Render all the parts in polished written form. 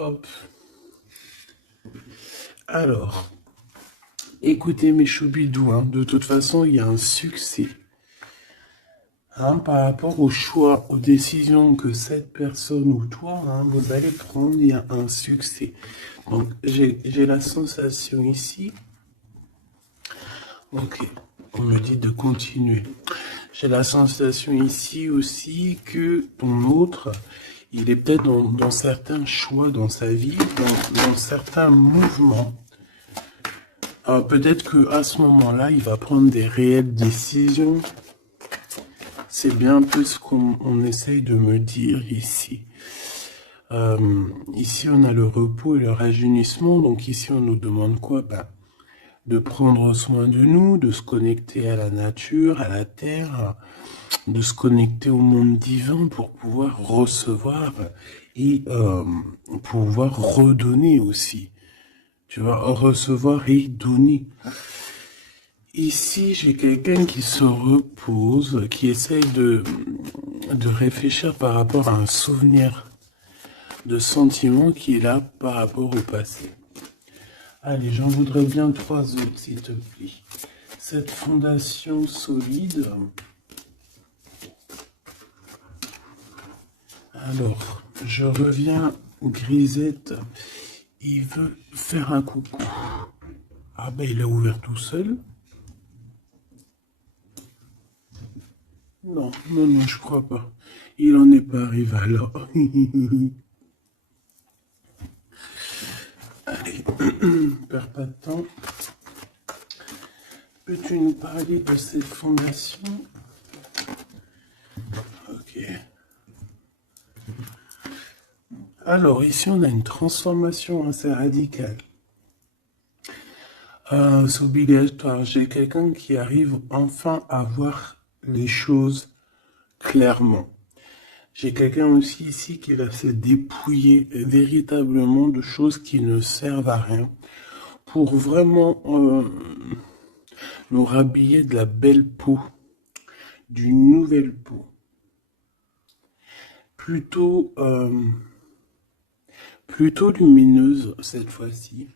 Hop. Alors, écoutez mes choubidous, hein. De toute façon, il y a un succès. Hein, par rapport au choix, aux décisions que cette personne ou toi, hein, vous allez prendre, il y a un succès. Donc, j'ai la sensation ici. Ok, on me dit de continuer. J'ai la sensation ici aussi que ton autre, il est peut-être dans certains choix dans sa vie, dans certains mouvements. Peut-être qu'à ce moment-là, il va prendre des réelles décisions. C'est bien un peu ce qu'on essaye de me dire ici. Ici, on a le repos et le rajeunissement. Donc ici, on nous demande quoi? De prendre soin de nous, de se connecter à la nature, à la terre, de se connecter au monde divin pour pouvoir recevoir et pouvoir redonner aussi. Tu vas recevoir et donner. Ici, j'ai quelqu'un qui se repose, qui essaye de réfléchir par rapport à un souvenir de sentiment qui est là par rapport au passé. Allez, j'en voudrais bien 3 autres, s'il te plaît. Cette fondation solide. Alors, je reviens, Grisette. Il veut faire un coucou. Ah ben, il a ouvert tout seul. Non, je crois pas. Il en est pas arrivé alors. Allez, perds pas de temps. Peux-tu nous parler de cette fondation? Ok. Alors, ici, on a une transformation assez radicale. C'est obligatoire. J'ai quelqu'un qui arrive enfin à voir les choses clairement. J'ai quelqu'un aussi ici qui va se dépouiller véritablement de choses qui ne servent à rien pour vraiment nous rhabiller de la belle peau, d'une nouvelle peau. Plutôt, plutôt lumineuse cette fois-ci.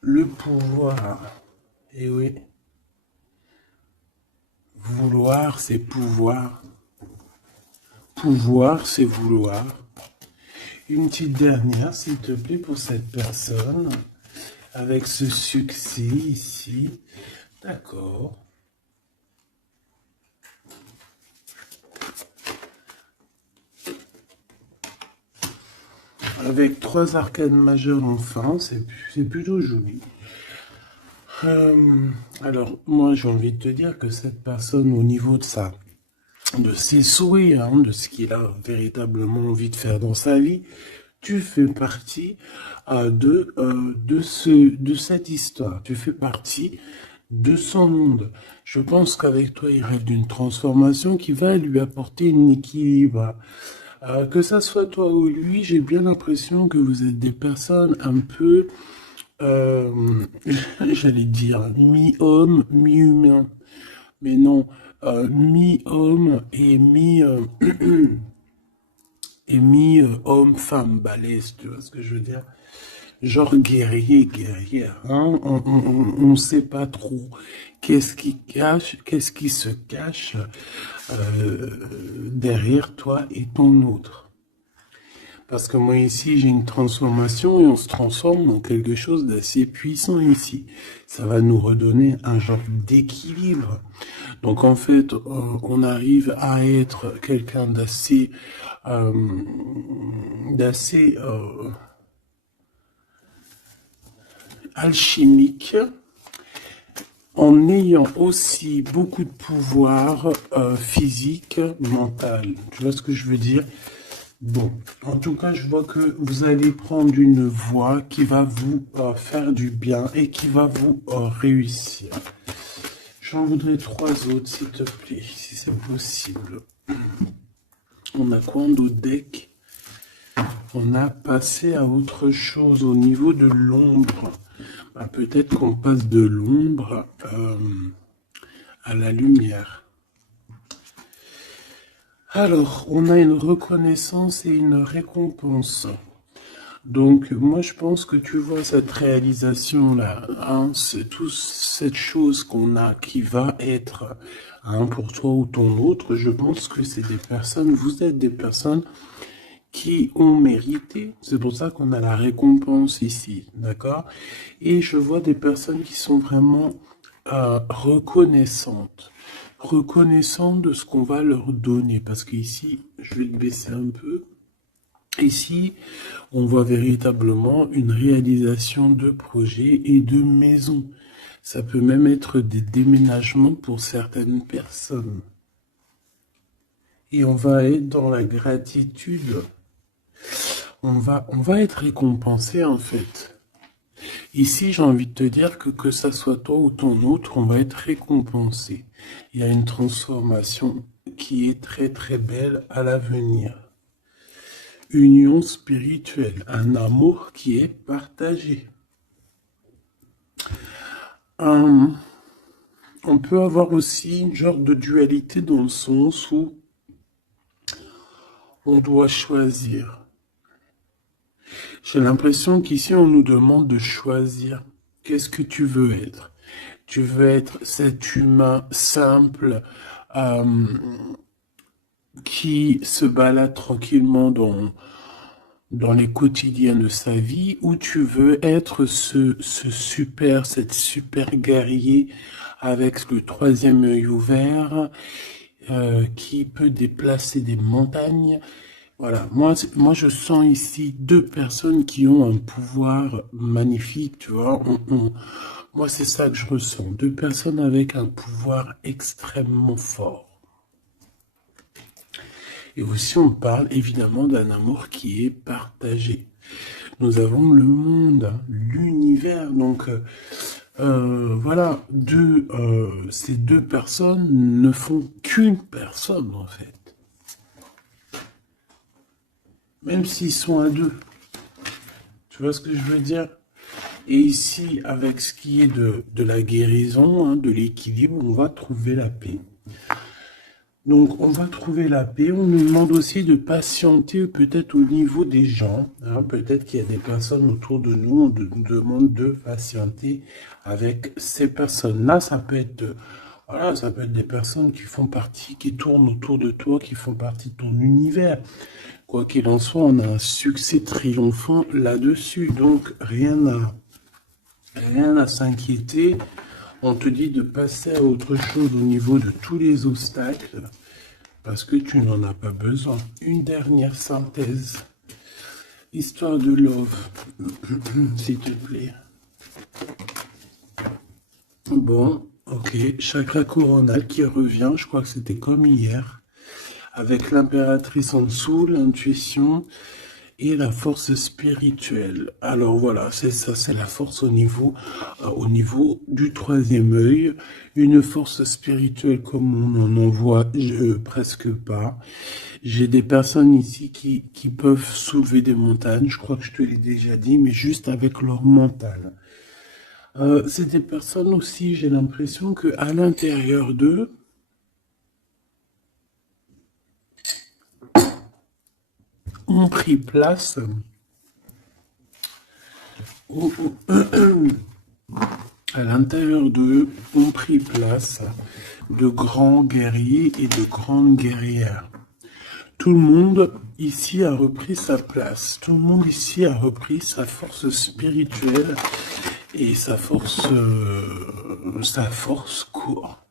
Le pouvoir, et oui, vouloir c'est pouvoir. Pouvoir, c'est vouloir. Une petite dernière, s'il te plaît, pour cette personne, avec ce succès ici. D'accord. Avec 3 arcanes majeures enfin, c'est plutôt joli. Alors, moi, j'ai envie de te dire que cette personne, au niveau de ses souhaits, hein, de ce qu'il a véritablement envie de faire dans sa vie, tu fais partie de cette histoire. Tu fais partie de son monde. Je pense qu'avec toi, il rêve d'une transformation qui va lui apporter un équilibre. Que ça soit toi ou lui, j'ai bien l'impression que vous êtes des personnes un peu, j'allais dire, mi-homme, mi-humain. Mais non, mi-homme et et mi-homme-femme balèze, tu vois ce que je veux dire? Genre guerrier, guerrière, hein? On sait pas trop qu'est-ce qui se cache derrière toi et ton autre. Parce que moi ici, j'ai une transformation et on se transforme en quelque chose d'assez puissant ici. Ça va nous redonner un genre d'équilibre. Donc en fait, on arrive à être quelqu'un d'assez alchimique, en ayant aussi beaucoup de pouvoir physique, mental. Tu vois ce que je veux dire? Bon, en tout cas, je vois que vous allez prendre une voie qui va vous faire du bien et qui va vous réussir. J'en voudrais 3 autres, s'il te plaît, si c'est possible. On a quoi en d'autres deck? On a passé à autre chose au niveau de l'ombre. Peut-être qu'on passe de l'ombre à la lumière. Alors, on a une reconnaissance et une récompense. Donc, moi, je pense que tu vois cette réalisation-là, hein, c'est toute cette chose qu'on a qui va être, hein, pour toi ou ton autre. Je pense que c'est des personnes, vous êtes des personnes qui ont mérité. C'est pour ça qu'on a la récompense ici, d'accord? Et je vois des personnes qui sont vraiment reconnaissantes. Reconnaissantes de ce qu'on va leur donner. Parce qu'ici, je vais te baisser un peu. Ici, on voit véritablement une réalisation de projets et de maisons. Ça peut même être des déménagements pour certaines personnes. Et on va être dans la gratitude. On va être récompensé en fait. Ici, j'ai envie de te dire que ça soit toi ou ton autre, on va être récompensé. Il y a une transformation qui est très très belle à l'avenir. Union spirituelle, un amour qui est partagé. On peut avoir aussi une genre de dualité dans le sens où on doit choisir. J'ai l'impression qu'ici on nous demande de choisir. Qu'est-ce que tu veux être? Tu veux être cet humain simple qui se balade tranquillement dans les quotidiens de sa vie, ou tu veux être cette super guerrier avec le troisième œil ouvert, qui peut déplacer des montagnes. Voilà, moi je sens ici deux personnes qui ont un pouvoir magnifique, tu vois. Moi c'est ça que je ressens, deux personnes avec un pouvoir extrêmement fort. Et aussi, on parle évidemment d'un amour qui est partagé. Nous avons le monde, l'univers. Donc, voilà, ces deux personnes ne font qu'une personne, en fait. Même s'ils sont à deux. Tu vois ce que je veux dire? Et ici, avec ce qui est de la guérison, hein, de l'équilibre, on va trouver la paix. Donc, on va trouver la paix. On nous demande aussi de patienter peut-être au niveau des gens. Hein. Peut-être qu'il y a des personnes autour de nous. On nous demande de patienter avec ces personnes-là. Ça peut être, voilà, ça peut être des personnes qui font partie, qui tournent autour de toi, qui font partie de ton univers. Quoi qu'il en soit, on a un succès triomphant là-dessus. Donc, rien à s'inquiéter. On te dit de passer à autre chose au niveau de tous les obstacles, parce que tu n'en as pas besoin. Une dernière synthèse. Histoire de love, s'il te plaît. Bon, ok. Chakra coronal qui revient, je crois que c'était comme hier, avec l'impératrice en dessous, l'intuition et la force spirituelle. Alors voilà, c'est ça, c'est la force au niveau du troisième œil. Une force spirituelle comme on n'en voit presque pas. J'ai des personnes ici qui peuvent soulever des montagnes, je crois que je te l'ai déjà dit, mais juste avec leur mental. C'est des personnes aussi, j'ai l'impression qu'à l'intérieur d'eux, ont pris place à l'intérieur d'eux ont pris place de grands guerriers et de grandes guerrières. Tout le monde ici a repris sa place. Tout le monde ici a repris sa force spirituelle et sa force quoi.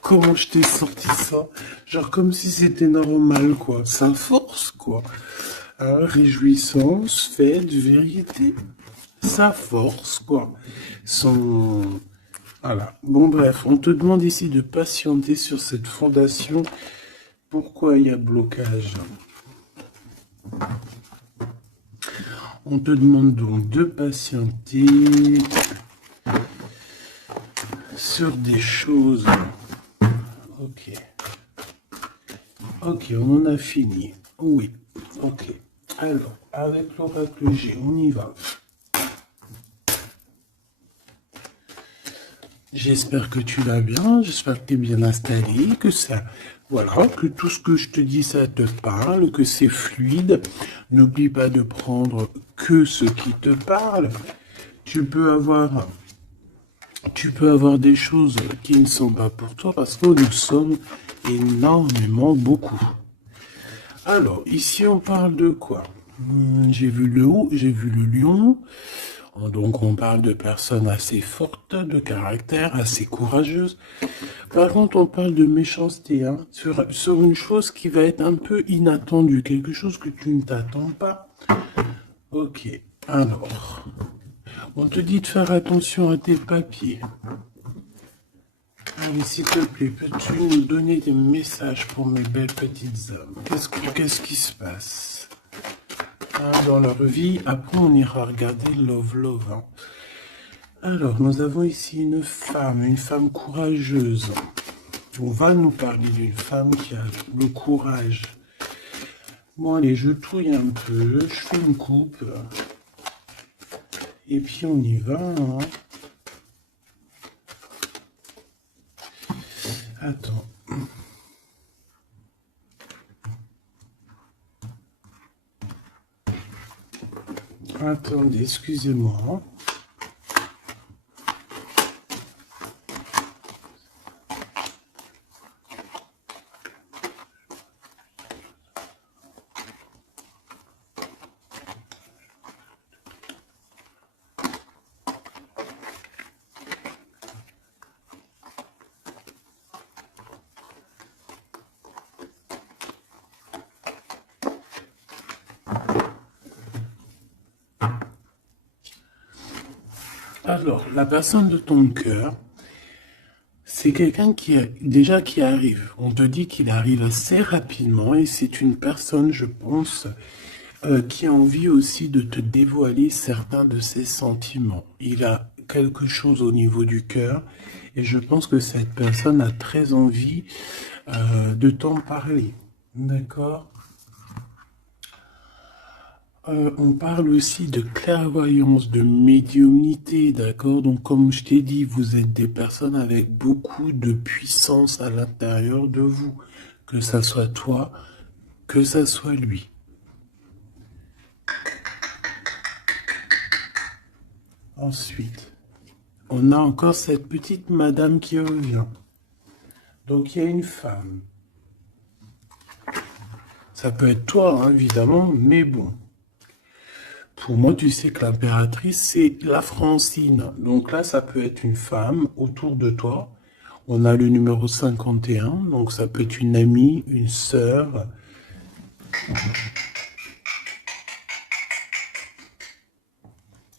Comment je t'ai sorti ça? Genre comme si c'était normal, quoi. Sa force, quoi. Hein, réjouissance, fête, vérité. Sa force, quoi. Son... Voilà. Bon, bref, on te demande ici de patienter sur cette fondation. Pourquoi il y a blocage? On te demande donc de patienter sur des choses. Ok. Ok, on en a fini. Oui. Ok. Alors, avec l'oracle G, on y va. J'espère que tu vas bien, j'espère que tu es bien installé, que ça, voilà, que tout ce que je te dis, ça te parle, que c'est fluide. N'oublie pas de prendre que ce qui te parle. Tu peux avoir, tu peux avoir des choses qui ne sont pas pour toi parce que nous sommes énormément beaucoup. Alors, ici, on parle de quoi? J'ai vu le haut, j'ai vu le lion. Donc, on parle de personnes assez fortes, de caractère, assez courageuses. Par contre, on parle de méchanceté, hein, sur une chose qui va être un peu inattendue, quelque chose que tu ne t'attends pas. Ok, alors, on te dit de faire attention à tes papiers. Allez, s'il te plaît, peux-tu nous donner des messages pour mes belles petites âmes? Qu'est-ce qui se passe dans leur vie? Après, on ira regarder Love Love. Hein. Alors, nous avons ici une femme courageuse. On va nous parler d'une femme qui a le courage. Bon, allez, je touille un peu, je fais une coupe. Et puis, on y va. Hein. Attends. Attendez, excusez-moi. Alors, la personne de ton cœur, c'est quelqu'un qui arrive. On te dit qu'il arrive assez rapidement et c'est une personne, je pense, qui a envie aussi de te dévoiler certains de ses sentiments. Il a quelque chose au niveau du cœur et je pense que cette personne a très envie de t'en parler. D'accord? On parle aussi de clairvoyance, de médiumnité, d'accord? Donc, comme je t'ai dit, vous êtes des personnes avec beaucoup de puissance à l'intérieur de vous, que ça soit toi, que ça soit lui. Ensuite, on a encore cette petite madame qui revient. Donc, il y a une femme. Ça peut être toi, hein, évidemment, mais bon. Pour moi, tu sais que l'impératrice, c'est la Francine. Donc là, ça peut être une femme autour de toi. On a le numéro 51, donc ça peut être une amie, une sœur.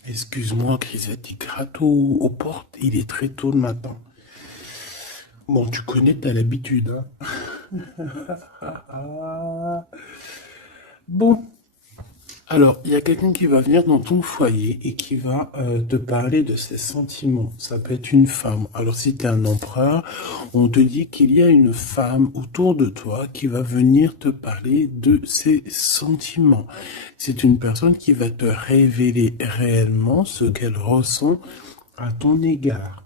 Excuse-moi, Grisette, il gratte aux portes, il est très tôt le matin. Bon, tu connais, t'as l'habitude. Hein. Bon. Alors, il y a quelqu'un qui va venir dans ton foyer et qui va te parler de ses sentiments. Ça peut être une femme. Alors, si tu es un empereur, on te dit qu'il y a une femme autour de toi qui va venir te parler de ses sentiments. C'est une personne qui va te révéler réellement ce qu'elle ressent à ton égard.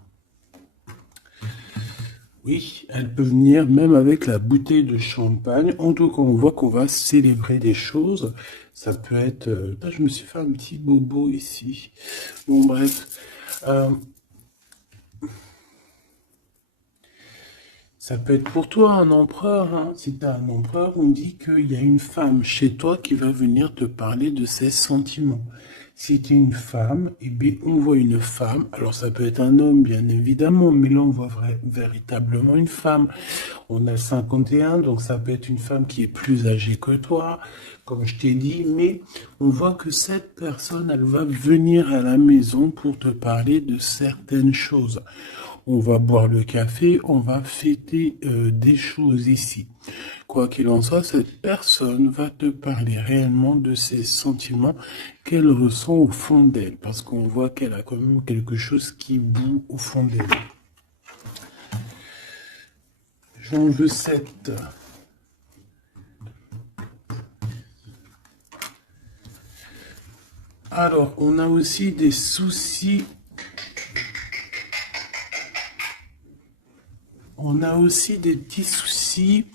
Oui, elle peut venir même avec la bouteille de champagne. En tout cas, on voit qu'on va célébrer des choses. Ça peut être... Là, je me suis fait un petit bobo ici. Bon, bref. Ça peut être pour toi un empereur. Hein. Si tu as un empereur, on dit qu'il y a une femme chez toi qui va venir te parler de ses sentiments. Si tu es une femme, eh bien, on voit une femme. Alors ça peut être un homme, bien évidemment, mais là on voit véritablement une femme. On a 51, donc ça peut être une femme qui est plus âgée que toi, comme je t'ai dit, mais on voit que cette personne, elle va venir à la maison pour te parler de certaines choses. On va boire le café, on va fêter des choses ici. Quoi qu'il en soit, cette personne va te parler réellement de ses sentiments qu'elle ressent au fond d'elle, parce qu'on voit qu'elle a quand même quelque chose qui bout au fond d'elle. J'en veux 7. Alors, on a aussi des soucis on a aussi des petits soucis.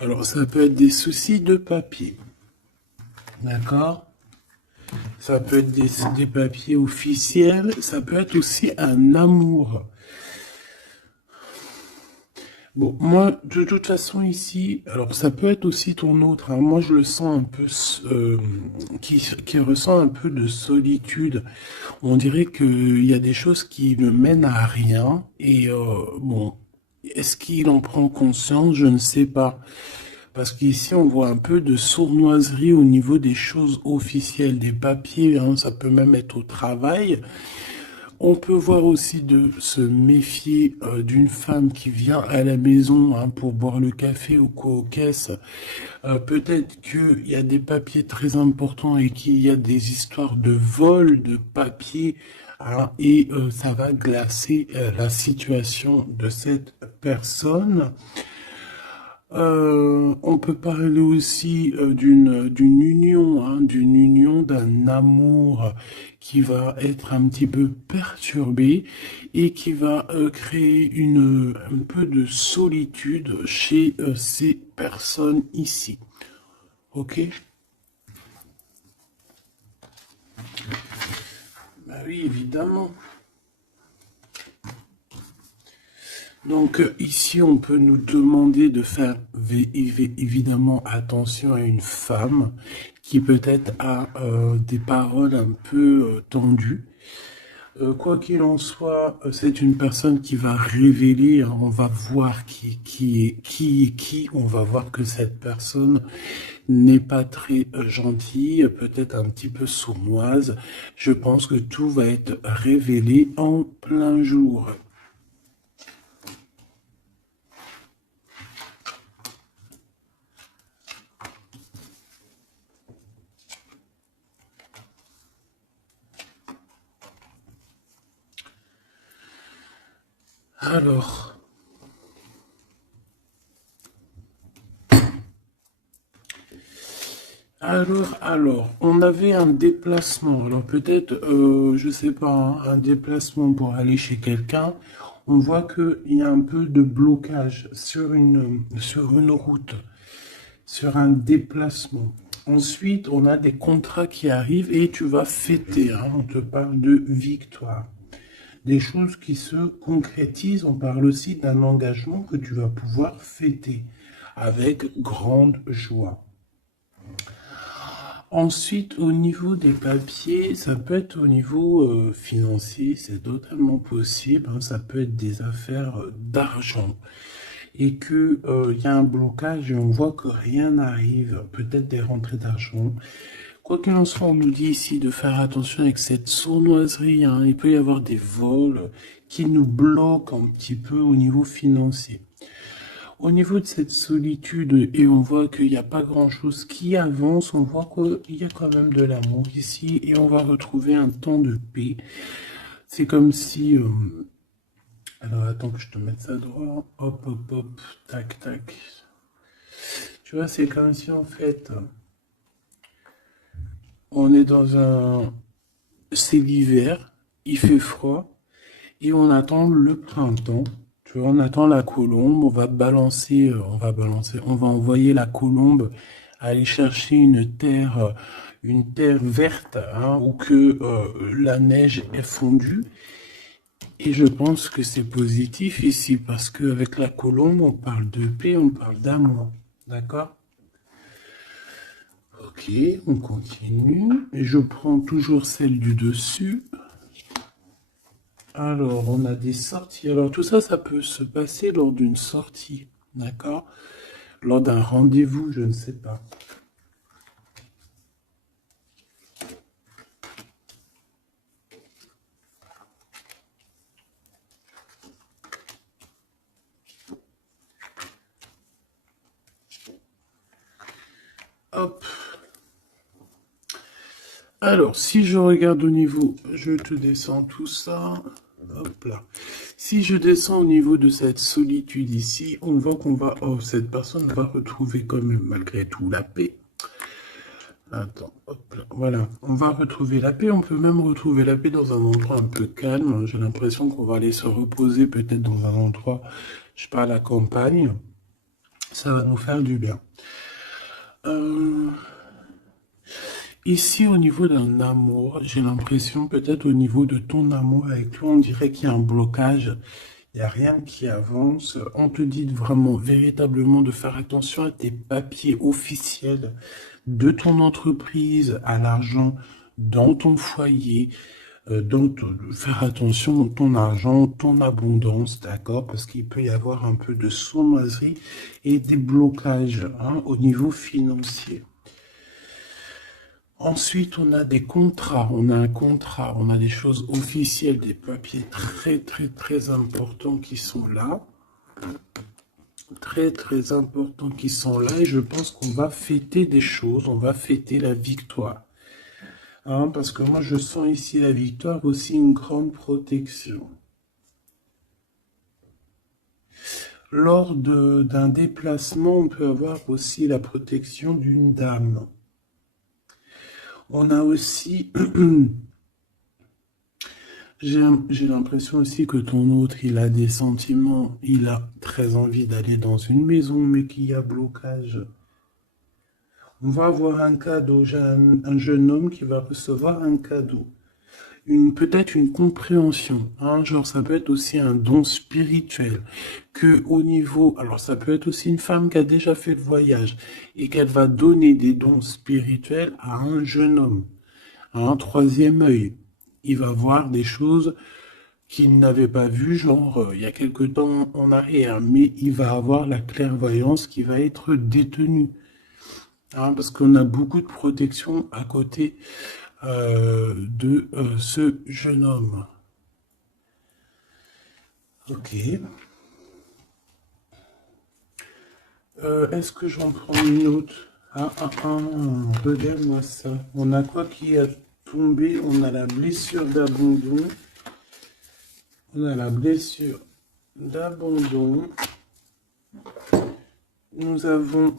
Alors, ça peut être des soucis de papier. D'accord? Ça peut être des papiers officiels. Ça peut être aussi un amour. Bon, moi, de toute façon, ici, alors ça peut être aussi ton autre, hein. Moi, je le sens un peu, qui ressent un peu de solitude. On dirait qu'il y a des choses qui ne mènent à rien. Et bon, est-ce qu'il en prend conscience? Je ne sais pas. Parce qu'ici, on voit un peu de sournoiserie au niveau des choses officielles, des papiers, hein. Ça peut même être au travail. On peut voir aussi de se méfier d'une femme qui vient à la maison, hein, pour boire le café ou quoi aux caisses. Peut-être qu'il y a des papiers très importants et qu'il y a des histoires de vol de papiers, hein, et ça va glacer la situation de cette personne. On peut parler aussi d'une union, hein, d'un amour qui va être un petit peu perturbé et qui va créer un peu de solitude chez ces personnes ici. Ok? Bah oui, évidemment. Donc ici, on peut nous demander de faire évidemment attention à une femme qui peut-être a des paroles un peu tendues. Quoi qu'il en soit, c'est une personne qui va révéler, hein, on va voir qui est qui, on va voir que cette personne n'est pas très gentille, peut-être un petit peu sournoise. Je pense que tout va être révélé en plein jour. Alors, on avait un déplacement. Alors peut-être, je sais pas, hein, un déplacement pour aller chez quelqu'un. On voit qu'il y a un peu de blocage sur une route, sur un déplacement. Ensuite, on a des contrats qui arrivent et tu vas fêter, hein. On te parle de victoire. Des choses qui se concrétisent. On parle aussi d'un engagement que tu vas pouvoir fêter avec grande joie. Ensuite, au niveau des papiers, ça peut être au niveau financier, c'est totalement possible, hein. Ça peut être des affaires d'argent et que il y a un blocage et on voit que rien n'arrive, peut-être des rentrées d'argent. Quoi qu'il en soit, on nous dit ici de faire attention avec cette sournoiserie, hein. Il peut y avoir des vols qui nous bloquent un petit peu au niveau financier. Au niveau de cette solitude, et on voit qu'il n'y a pas grand-chose qui avance, on voit qu'il y a quand même de l'amour ici, et on va retrouver un temps de paix. C'est comme si... alors attends que je te mette ça droit. Hop, hop, hop, tac, tac. Tu vois, c'est comme si en fait, on est dans un... C'est l'hiver, il fait froid, et on attend le printemps. Tu vois, on attend la colombe, on va envoyer la colombe aller chercher une terre verte, hein, où que la neige est fondue. Et je pense que c'est positif ici, parce qu'avec la colombe, on parle de paix, on parle d'amour. D'accord? Ok, on continue. Et je prends toujours celle du dessus. Alors, on a des sorties. Alors, tout ça, ça peut se passer lors d'une sortie, d'accord? Lors d'un rendez-vous, je ne sais pas. Hop. Alors, si je regarde au niveau, je te descends tout ça. Hop là. Si je descends au niveau de cette solitude ici, on voit cette personne va retrouver quand même malgré tout la paix. Attends, hop là, voilà. On va retrouver la paix. On peut même retrouver la paix dans un endroit un peu calme. J'ai l'impression qu'on va aller se reposer peut-être dans un endroit je pars à la campagne, ça va nous faire du bien. Ici, au niveau d'un amour, j'ai l'impression, peut-être au niveau de ton amour avec lui, on dirait qu'il y a un blocage, il n'y a rien qui avance. On te dit vraiment, véritablement, de faire attention à tes papiers officiels de ton entreprise, à l'argent dans ton foyer, faire attention à ton argent, ton abondance, d'accord? Parce qu'il peut y avoir un peu de sournoiserie et des blocages hein, au niveau financier. Ensuite, on a des contrats, on a un contrat, on a des choses officielles, des papiers très, très, très importants qui sont là. Très, très importants qui sont là. Et je pense qu'on va fêter des choses, on va fêter la victoire. Hein, parce que moi, je sens ici la victoire, aussi une grande protection. Lors d'un déplacement, on peut avoir aussi la protection d'une dame. On a aussi, j'ai l'impression aussi que ton autre, il a des sentiments, il a très envie d'aller dans une maison, mais qu'il y a blocage. On va avoir un cadeau, j'ai un jeune homme qui va recevoir un cadeau. Peut-être une compréhension, hein, genre ça peut être aussi un don spirituel, que au niveau, alors ça peut être aussi une femme qui a déjà fait le voyage et qu'elle va donner des dons spirituels à un jeune homme, à un troisième œil. Il va voir des choses qu'il n'avait pas vues, genre il y a quelque temps en arrière, mais il va avoir la clairvoyance qui va être détenue, hein, parce qu'on a beaucoup de protection à côté de ce jeune homme. Ok. Est-ce que j'en prends une autre? Regarde-moi ça. On a quoi qui a tombé? On a la blessure d'abandon. On a la blessure d'abandon. Nous avons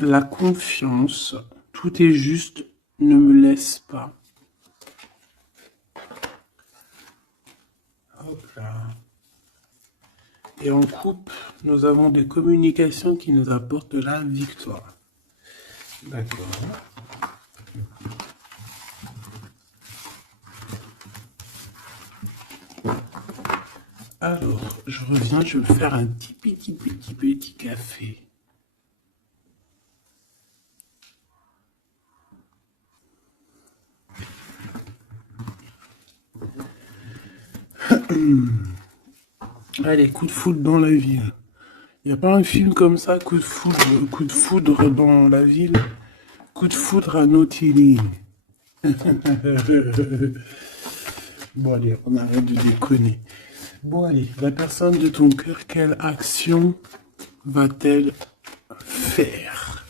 la confiance. Tout est juste. Ne me laisse pas. Hop là. Et en coupe, nous avons des communications qui nous apportent la victoire. D'accord. Alors, je reviens, je vais faire un petit café. Allez, coup de foudre dans la ville. Il n'y a pas un film comme ça, coup de foudre dans la ville, coup de foudre à Nautilus. Bon allez, on arrête de déconner. Bon allez, la personne de ton cœur, quelle action va-t-elle faire?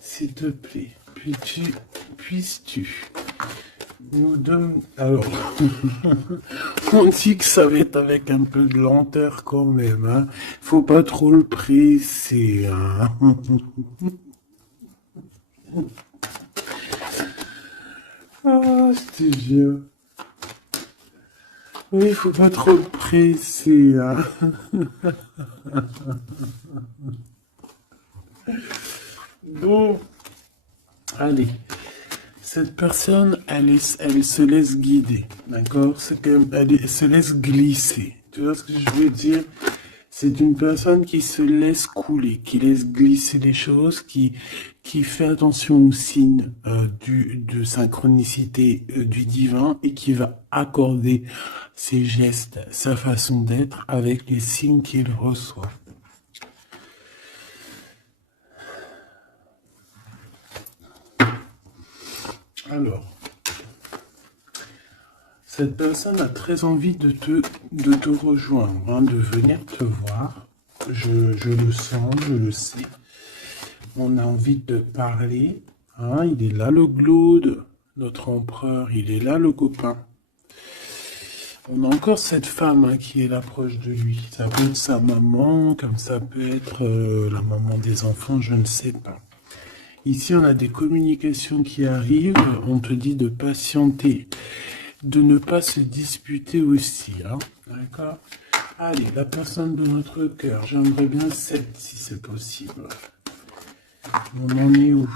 S'il te plaît, puisses-tu nous donner... Alors, on dit que ça va être avec un peu de lenteur quand même, hein. Faut pas trop le presser, hein. Ah, je te jure. Oui, faut pas trop le presser, hein. Bon, allez. Cette personne, elle se laisse guider, d'accord? Elle se laisse glisser. Tu vois ce que je veux dire? C'est une personne qui se laisse couler, qui laisse glisser les choses, qui fait attention aux signes de synchronicité du divin et qui va accorder ses gestes, sa façon d'être avec les signes qu'il reçoit. Alors, cette personne a très envie de te rejoindre, hein, de venir te voir. Je le sens, je le sais. On a envie de parler. Hein, il est là le Glaude, notre empereur, il est là le copain. On a encore cette femme hein, qui est là proche de lui. Ça peut être sa maman, comme ça peut être la maman des enfants, je ne sais pas. Ici, on a des communications qui arrivent. On te dit de patienter, de ne pas se disputer aussi. Hein, d'accord? Allez, la personne de notre cœur, j'aimerais bien 7 si c'est possible. On en est où?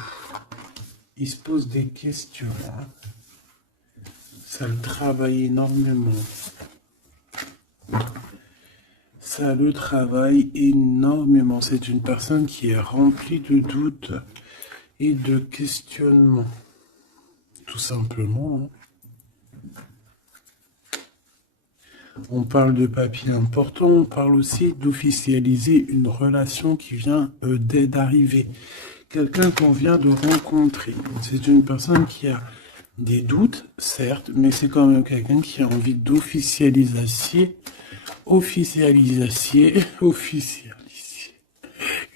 Il se pose des questions. Hein. Ça le travaille énormément. Ça le travaille énormément. C'est une personne qui est remplie de doutes et de questionnements. Tout simplement. Hein. On parle de papier important, on parle aussi d'officialiser une relation qui vient d'arriver. Quelqu'un qu'on vient de rencontrer. C'est une personne qui a des doutes, certes, mais c'est quand même quelqu'un qui a envie d'officialiser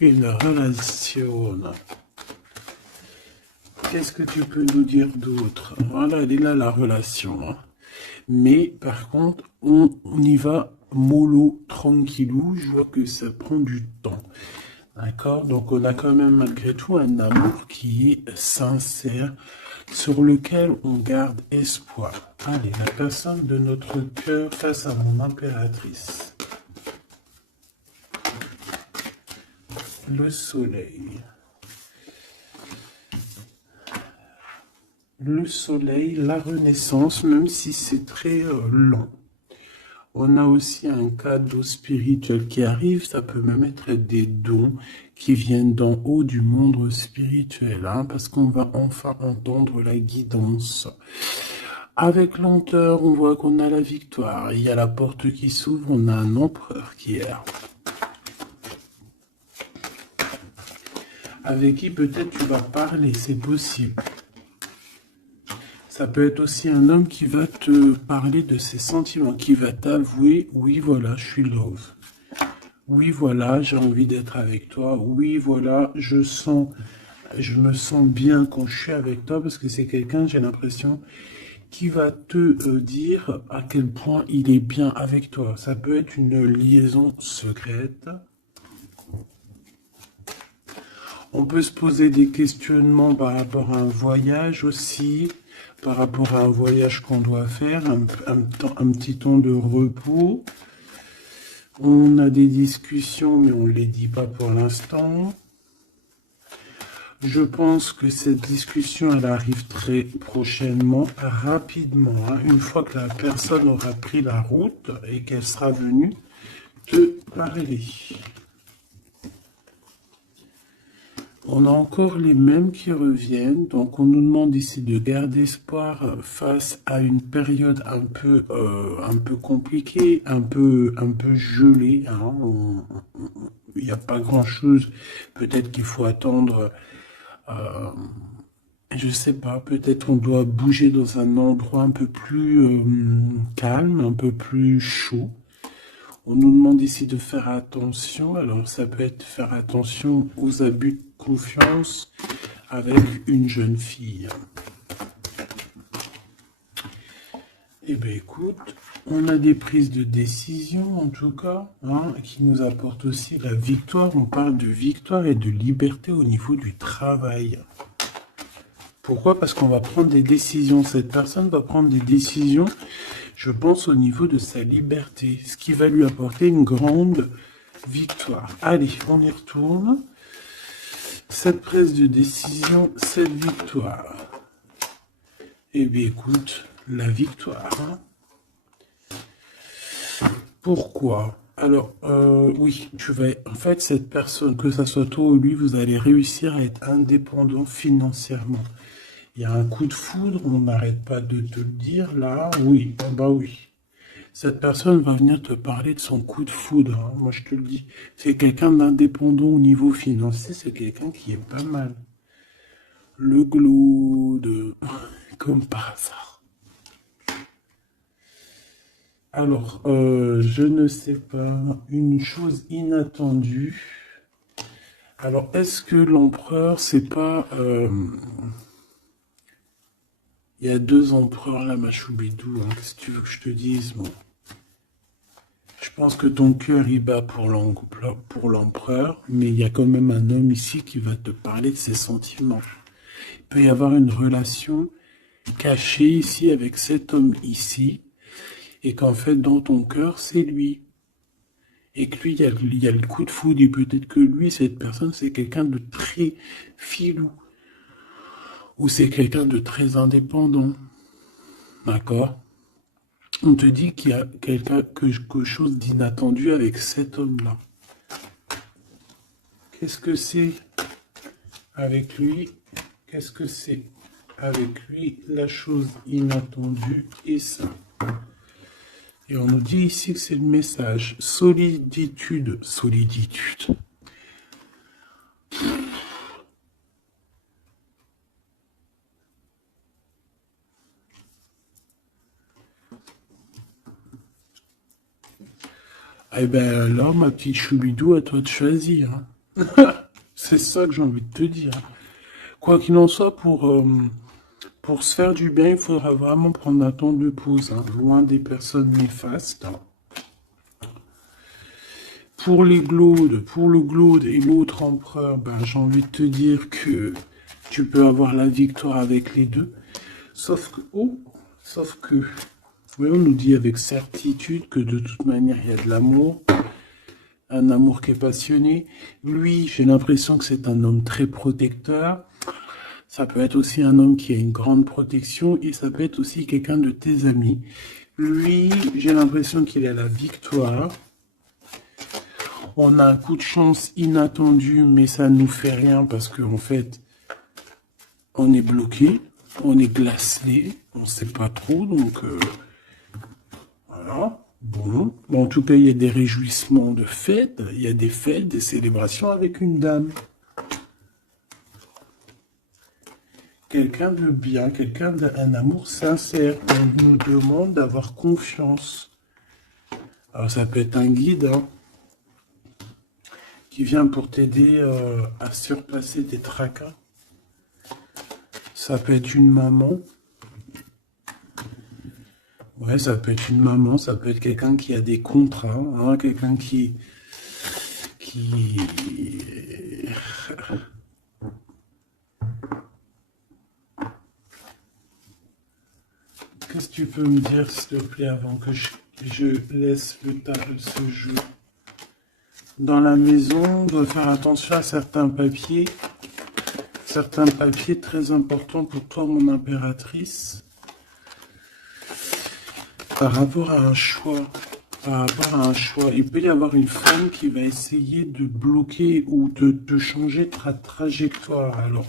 une relation. Qu'est-ce que tu peux nous dire d'autre? Voilà, elle est là la relation. Hein. Mais par contre, on y va mollo, tranquillou. Je vois que ça prend du temps. D'accord? Donc on a quand même malgré tout un amour qui est sincère, sur lequel on garde espoir. Allez, la personne de notre cœur face à mon impératrice. Le soleil. Le soleil, la renaissance, même si c'est très lent. On a aussi un cadeau spirituel qui arrive, ça peut même être des dons qui viennent d'en haut du monde spirituel, hein, parce qu'on va enfin entendre la guidance. Avec lenteur, on voit qu'on a la victoire. Il y a la porte qui s'ouvre, on a un empereur qui est là. Avec qui peut-être tu vas parler, c'est possible. Ça peut être aussi un homme qui va te parler de ses sentiments, qui va t'avouer, oui voilà, je suis love. Oui voilà, j'ai envie d'être avec toi. Oui voilà, je me sens bien quand je suis avec toi, parce que c'est quelqu'un, j'ai l'impression, qui va te dire à quel point il est bien avec toi. Ça peut être une liaison secrète. On peut se poser des questionnements par rapport à un voyage aussi, par rapport à un voyage qu'on doit faire, un petit temps de repos. On a des discussions, mais on ne les dit pas pour l'instant. Je pense que cette discussion, elle arrive très prochainement, rapidement, hein, une fois que la personne aura pris la route et qu'elle sera venue te parler. On a encore les mêmes qui reviennent, donc on nous demande ici de garder espoir face à une période un peu compliquée, un peu gelée. Hein. Il n'y a pas grand-chose. Peut-être qu'il faut attendre, je sais pas, peut-être on doit bouger dans un endroit un peu plus calme, un peu plus chaud. On nous demande ici de faire attention. Alors, ça peut être faire attention aux abus de confiance avec une jeune fille. Eh bien, écoute, on a des prises de décision, en tout cas, hein, qui nous apportent aussi la victoire. On parle de victoire et de liberté au niveau du travail. Pourquoi? Parce qu'on va prendre des décisions. Cette personne va prendre des décisions, je pense, au niveau de sa liberté, ce qui va lui apporter une grande victoire. Allez, on y retourne. Cette prise de décision, cette victoire. Eh bien, écoute, la victoire. Hein. Pourquoi? Alors, oui, tu vas... En fait, cette personne, que ça soit toi ou lui, vous allez réussir à être indépendant financièrement. Il y a un coup de foudre, on n'arrête pas de te le dire, là, oui, bah oui. Cette personne va venir te parler de son coup de foudre, hein. Moi je te le dis. C'est quelqu'un d'indépendant au niveau financier, c'est quelqu'un qui est pas mal. Le glaude, comme par hasard. Alors, je ne sais pas, une chose inattendue. Alors, est-ce que l'empereur, c'est pas... Il y a 2 empereurs là, ma choubidou, hein. Qu'est-ce que tu veux que je te dise, bon. Je pense que ton cœur y bat pour l'empereur, mais il y a quand même un homme ici qui va te parler de ses sentiments. Il peut y avoir une relation cachée ici avec cet homme ici, et qu'en fait dans ton cœur c'est lui. et que lui, il y a le coup de foudre, et peut-être que lui, cette personne, c'est quelqu'un de très filou, ou c'est quelqu'un de très indépendant, d'accord? On te dit qu'il y a quelque chose d'inattendu avec cet homme-là. Qu'est-ce que c'est avec lui? Qu'est-ce que c'est avec lui, la chose inattendue et ça? Et on nous dit ici que c'est le message. Soliditude. Soliditude. Eh ben alors, ma petite choubidou, à toi de choisir. Hein. C'est ça que j'ai envie de te dire. Quoi qu'il en soit, pour se faire du bien, il faudra vraiment prendre un temps de pause, hein, loin des personnes néfastes. Pour le glaude et l'autre empereur, ben, j'ai envie de te dire que tu peux avoir la victoire avec les deux. Sauf que, oui, on nous dit avec certitude que de toute manière, il y a de l'amour. Un amour qui est passionné. Lui, j'ai l'impression que c'est un homme très protecteur. Ça peut être aussi un homme qui a une grande protection et ça peut être aussi quelqu'un de tes amis. Lui, j'ai l'impression qu'il a la victoire. On a un coup de chance inattendu, mais ça ne nous fait rien parce qu'en fait, on est bloqué, on est glacé, on ne sait pas trop, donc voilà. Bon, en tout cas, il y a des réjouissements de fêtes, il y a des fêtes, des célébrations avec une dame. Quelqu'un de bien, quelqu'un d'un amour sincère. On nous demande d'avoir confiance. Alors ça peut être un guide hein, qui vient pour t'aider à surpasser tes tracas. Ça peut être une maman. Ouais, ça peut être une maman, ça peut être quelqu'un qui a des contrats, hein, quelqu'un qui... Qu'est-ce que tu peux me dire, s'il te plaît, avant que je laisse ce jeu? Dans la maison, on doit faire attention à certains papiers très importants pour toi, mon impératrice. Par rapport à un choix, il peut y avoir une femme qui va essayer de bloquer ou de changer ta trajectoire. Alors,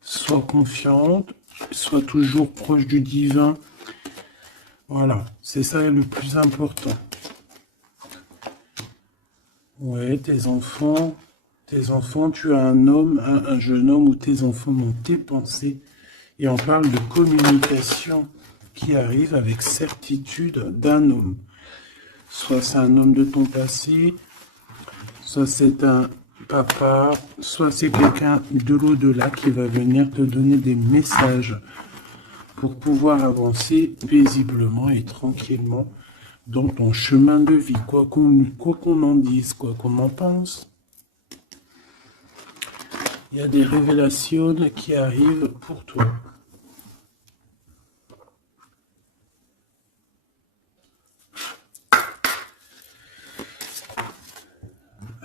sois confiante, sois toujours proche du divin. Voilà, c'est ça le plus important. Ouais, tes enfants, tu as un homme, un jeune homme ou tes enfants dans tes pensées. Et on parle de communication qui arrive avec certitude d'un homme. Soit c'est un homme de ton passé, soit c'est un papa, soit c'est quelqu'un de l'au-delà qui va venir te donner des messages pour pouvoir avancer paisiblement et tranquillement dans ton chemin de vie, quoi qu'on en dise, quoi qu'on en pense. Il y a des révélations qui arrivent pour toi.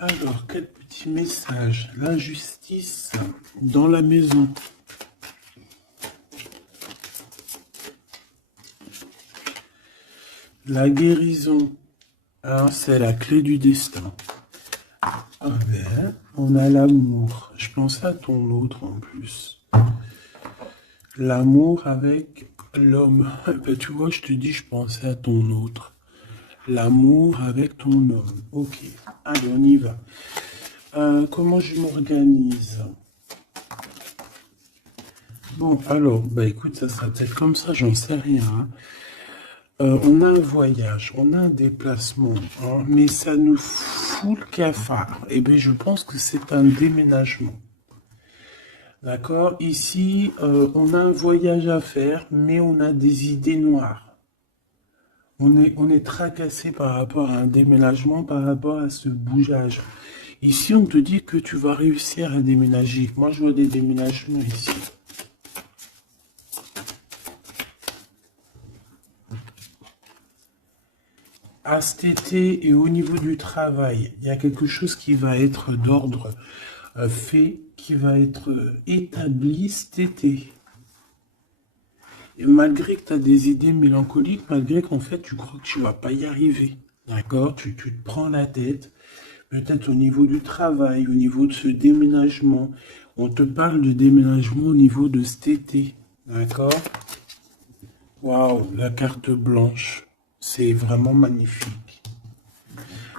Alors, quel petit message? La justice dans la maison. La guérison. Alors, c'est la clé du destin. Ah ben, on a l'amour. Je pensais à ton autre en plus. L'amour avec l'homme. Ben, tu vois, je te dis, je pensais à ton autre. L'amour avec ton homme. Ok, allez, on y va. Comment je m'organise? Bon, alors, bah écoute, ça sera peut-être comme ça, j'en sais rien. Hein. On a un voyage, on a un déplacement, hein, mais ça nous fout le cafard. Et bien, je pense que c'est un déménagement. D'accord? Ici, on a un voyage à faire, mais on a des idées noires. On est tracassé par rapport à un déménagement, par rapport à ce bougeage. Ici, on te dit que tu vas réussir à déménager. Moi, je vois des déménagements ici. à cet été et au niveau du travail, il y a quelque chose qui va être d'ordre fait, qui va être établi cet été. Et malgré que tu as des idées mélancoliques, malgré qu'en fait tu crois que tu vas pas y arriver, d'accord? Tu te prends la tête, peut-être au niveau du travail, au niveau de ce déménagement. On te parle de déménagement au niveau de cet été, d'accord? Waouh, la carte blanche, c'est vraiment magnifique.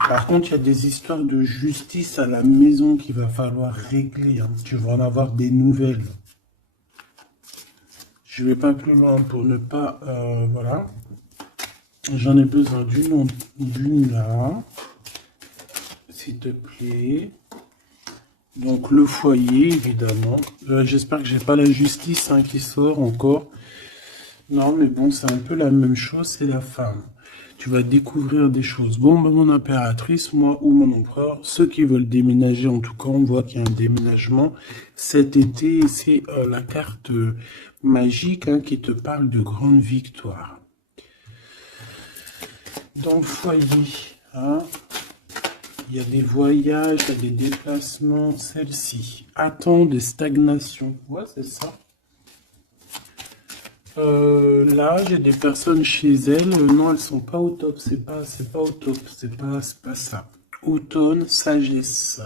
Par contre, il y a des histoires de justice à la maison qu'il va falloir régler, hein. Tu vas en avoir des nouvelles. Je vais pas plus loin pour ne pas... voilà. J'en ai besoin d'une là. S'il te plaît. Donc le foyer, évidemment. J'espère que j'ai pas la justice hein, qui sort encore. Non, mais bon, c'est un peu la même chose, c'est la femme. Tu vas découvrir des choses. Bon, ben, mon impératrice, moi ou mon empereur, ceux qui veulent déménager, en tout cas, on voit qu'il y a un déménagement cet été. C'est la carte magique hein, qui te parle de grande victoire. Dans le foyer, hein, il y a des voyages, il y a des déplacements. Celle-ci attend des stagnations. Ouais, c'est ça. Là, j'ai des personnes chez elles. Non, elles sont pas au top. C'est pas au top. C'est pas ça. Automne, sagesse.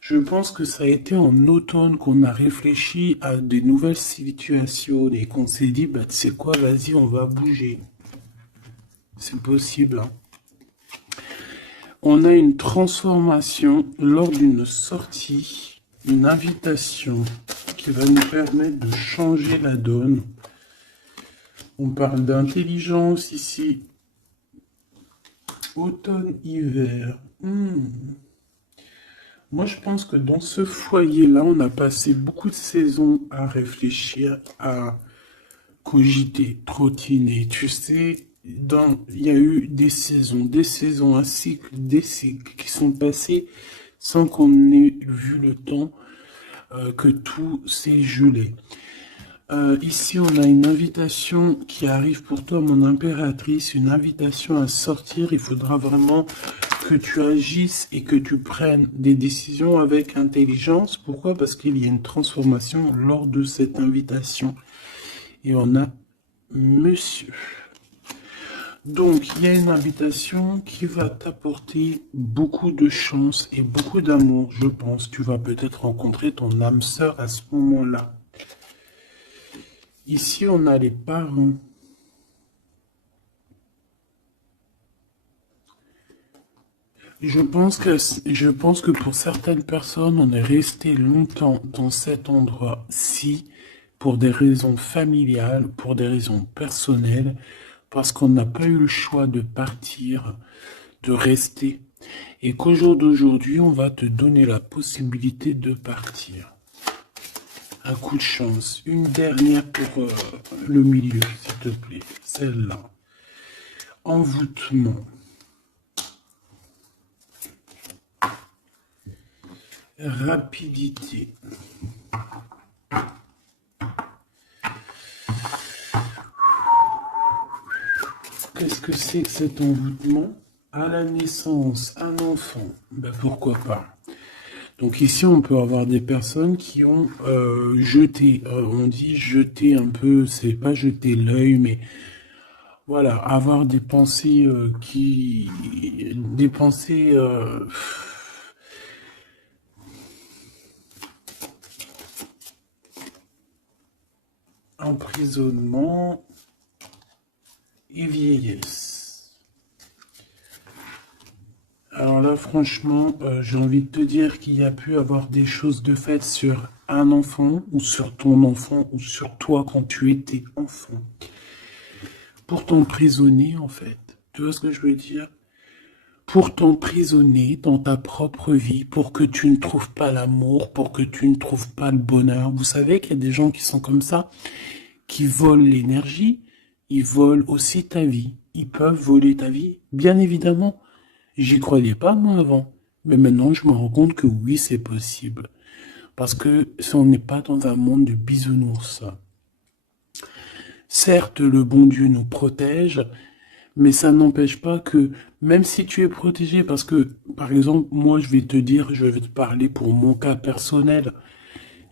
Je pense que ça a été en automne qu'on a réfléchi à des nouvelles situations et qu'on s'est dit, bah, tu sais quoi, vas-y, on va bouger. C'est possible, hein. On a une transformation lors d'une sortie, une invitation qui va nous permettre de changer la donne. On parle d'intelligence ici. Automne-hiver. Moi, je pense que dans ce foyer-là, on a passé beaucoup de saisons à réfléchir, à cogiter, trottiner. Tu sais, il y a eu des saisons, un cycle, des cycles qui sont passés sans qu'on ait vu le temps que tout s'est gelé. Ici, on a une invitation qui arrive pour toi, mon impératrice, une invitation à sortir. Il faudra vraiment que tu agisses et que tu prennes des décisions avec intelligence. Pourquoi? Parce qu'il y a une transformation lors de cette invitation. Et on a monsieur. Donc, il y a une invitation qui va t'apporter beaucoup de chance et beaucoup d'amour, je pense. Tu vas peut-être rencontrer ton âme sœur à ce moment-là. Ici, on a les parents. Je pense que pour certaines personnes, on est resté longtemps dans cet endroit-ci pour des raisons familiales, pour des raisons personnelles, parce qu'on n'a pas eu le choix de partir, de rester. Et qu'au jour d'aujourd'hui, on va te donner la possibilité de partir. Un coup de chance. Une dernière pour le milieu, s'il te plaît. Celle-là. Envoûtement. Rapidité. Qu'est-ce que c'est que cet envoûtement? À la naissance, un enfant. Ben pourquoi pas? Donc ici, on peut avoir des personnes qui ont jeté, on dit jeter un peu, c'est pas jeter l'œil, mais voilà, avoir des pensées des pensées emprisonnement et vieillesse. Alors là, franchement, j'ai envie de te dire qu'il y a pu avoir des choses de fait sur un enfant, ou sur ton enfant, ou sur toi quand tu étais enfant. Pour t'emprisonner, en fait. Tu vois ce que je veux dire? Pour t'emprisonner dans ta propre vie, pour que tu ne trouves pas l'amour, pour que tu ne trouves pas le bonheur. Vous savez qu'il y a des gens qui sont comme ça, qui volent l'énergie, ils volent aussi ta vie. Ils peuvent voler ta vie, bien évidemment. J'y croyais pas, moi, avant. Mais maintenant, je me rends compte que oui, c'est possible. Parce que si on n'est pas dans un monde de bisounours. Certes, le bon Dieu nous protège, Mais ça n'empêche pas que, même si tu es protégé, parce que, par exemple, moi, je vais te dire, je vais te parler pour mon cas personnel.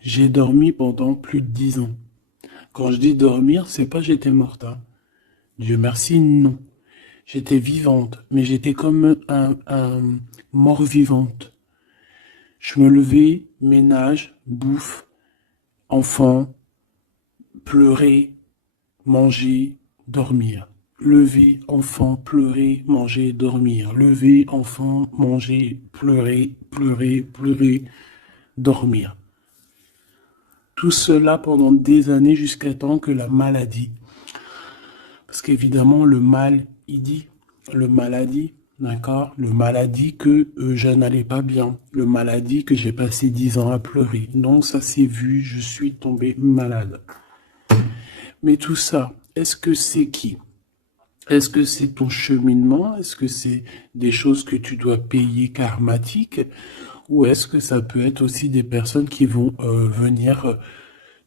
J'ai dormi pendant plus de 10 ans. Quand je dis dormir, c'est pas j'étais morte, hein. Dieu merci, non. J'étais vivante, mais j'étais comme un mort-vivante. Je me levais, ménage, bouffe, enfant, pleurer, manger, dormir. Lever, enfant, pleurer, manger, dormir. Lever, enfant, manger, pleurer, pleurer, pleurer, dormir. Tout cela pendant des années jusqu'à temps que la maladie. Parce qu'évidemment, le mal, il dit, le maladie, d'accord? Le maladie que je n'allais pas bien. Le maladie que j'ai passé 10 ans à pleurer. Donc ça s'est vu, je suis tombé malade. Mais tout ça, est-ce que c'est qui? Est-ce que c'est ton cheminement? Est-ce que c'est des choses que tu dois payer karmatiques? Ou est-ce que ça peut être aussi des personnes qui vont venir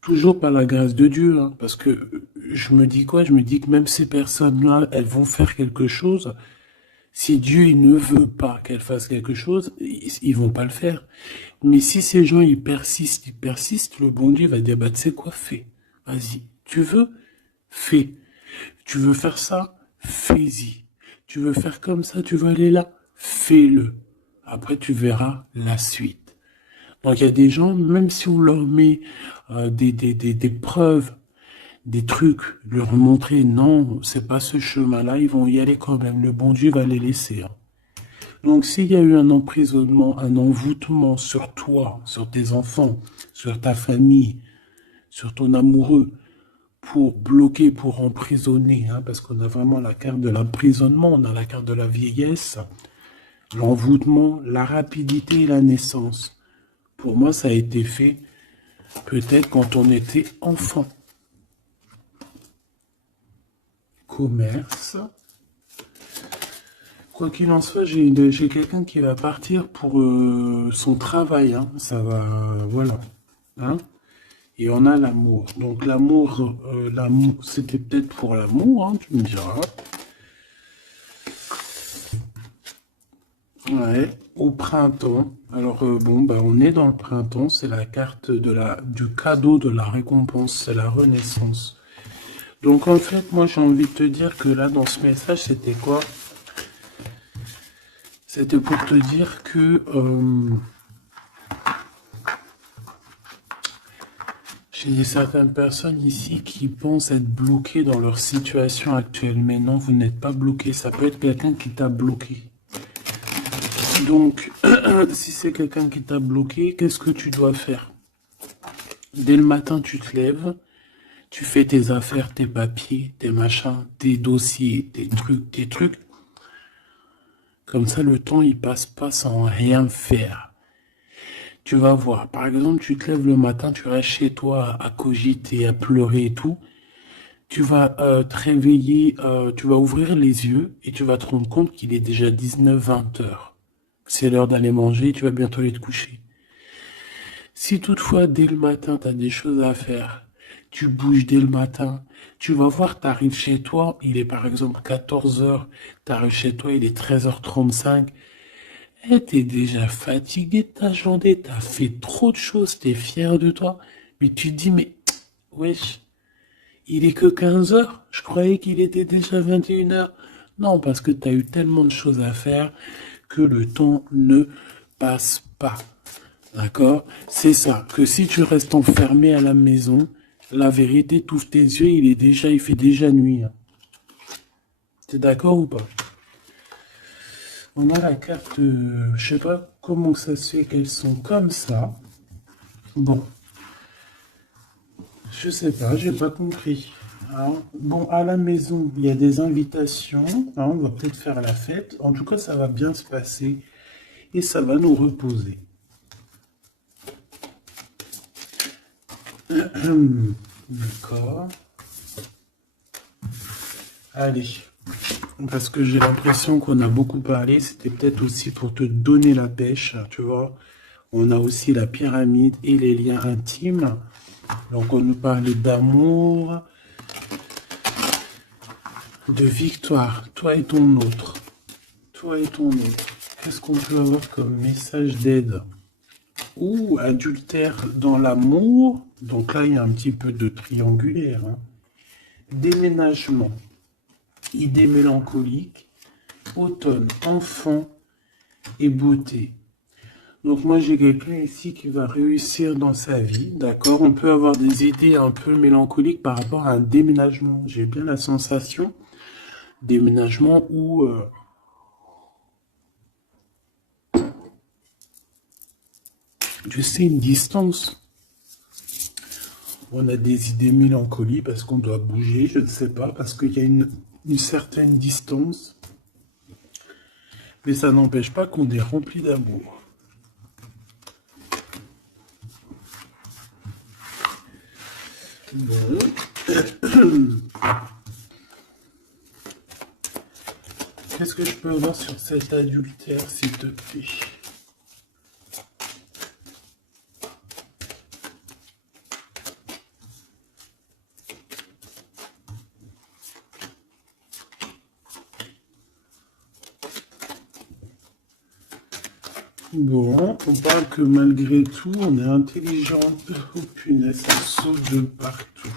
toujours par la grâce de Dieu, hein? Parce que je me dis quoi? Je me dis que même ces personnes-là, elles vont faire quelque chose. Si Dieu il ne veut pas qu'elles fassent quelque chose, ils vont pas le faire. Mais si ces gens ils persistent, le bon Dieu va dire bah tu sais quoi, fais. Vas-y. Tu veux? Fais. Tu veux faire ça? Fais-y. Tu veux faire comme ça? Tu veux aller là? Fais-le. Après, tu verras la suite. Donc, il y a des gens, même si on leur met des preuves, des trucs, leur montrer, non, c'est pas ce chemin-là, ils vont y aller quand même. Le bon Dieu va les laisser, hein. Donc, s'il y a eu un emprisonnement, un envoûtement sur toi, sur tes enfants, sur ta famille, sur ton amoureux, pour bloquer, pour emprisonner, hein, parce qu'on a vraiment la carte de l'emprisonnement, on a la carte de la vieillesse, l'envoûtement, la rapidité et la naissance. Pour moi, ça a été fait peut-être quand on était enfant. Commerce. Quoi qu'il en soit, j'ai quelqu'un qui va partir pour son travail, hein. Ça va, voilà. Hein. Et on a l'amour. Donc l'amour, c'était peut-être pour l'amour, hein, tu me diras. Ouais, au printemps. Alors bon, bah on est dans le printemps, c'est la carte du cadeau de la récompense, c'est la renaissance. Donc en fait, moi j'ai envie de te dire que là dans ce message, c'était quoi? C'était pour te dire que j'ai certaines personnes ici qui pensent être bloquées dans leur situation actuelle. Mais non, vous n'êtes pas bloqué. Ça peut être quelqu'un qui t'a bloqué. Donc, si c'est quelqu'un qui t'a bloqué, qu'est-ce que tu dois faire? Dès le matin, tu te lèves, tu fais tes affaires, tes papiers, tes machins, tes dossiers, tes trucs. Comme ça, le temps, il passe pas sans rien faire. Tu vas voir. Par exemple, tu te lèves le matin, tu restes chez toi à cogiter, à pleurer et tout. Tu vas te réveiller, tu vas ouvrir les yeux et tu vas te rendre compte qu'il est déjà 19-20 heures. C'est l'heure d'aller manger, tu vas bientôt aller te coucher. Si toutefois, dès le matin, tu as des choses à faire, tu bouges dès le matin, tu vas voir, tu arrives chez toi, il est par exemple 14 heures, tu arrives chez toi, il est 13h35, et tu es déjà fatigué de ta journée, tu as fait trop de choses, tu es fier de toi, mais tu te dis, mais wesh, il est que 15 heures, je croyais qu'il était déjà 21 heures. Non, parce que tu as eu tellement de choses à faire que le temps ne passe pas. D'accord? C'est ça, que si tu restes enfermé à la maison, la vérité, t'ouvres tes yeux, il fait déjà nuit, hein. T'es d'accord ou pas? On a la carte, je sais pas comment ça se fait qu'elles sont comme ça. Bon, je sais pas, j'ai pas compris. Hein. Bon, à la maison, il y a des invitations, hein, on va peut-être faire la fête. En tout cas, ça va bien se passer et ça va nous reposer. D'accord. Allez. Parce que j'ai l'impression qu'on a beaucoup parlé. C'était peut-être aussi pour te donner la pêche, tu vois. On a aussi la pyramide et les liens intimes. Donc on nous parlait d'amour. de victoire, toi et ton autre. Toi et ton autre. Qu'est-ce qu'on peut avoir comme message d'aide? Ou adultère dans l'amour. Donc là, il y a un petit peu de triangulaire. Hein. Déménagement. Idée mélancolique. Automne. Enfant et beauté. Donc moi, j'ai quelqu'un ici qui va réussir dans sa vie. D'accord? On peut avoir des idées un peu mélancoliques par rapport à un déménagement. J'ai bien la sensation. Déménagement où... tu sais, une distance. On a des idées mélancoliques parce qu'on doit bouger, je ne sais pas, parce qu'il y a une certaine distance. Mais ça n'empêche pas qu'on est rempli d'amour. Bon. Qu'est-ce que je peux avoir sur cet adultère, s'il te plaît? Bon, on parle que malgré tout, on est intelligent. Oh punaise, ça saute de partout.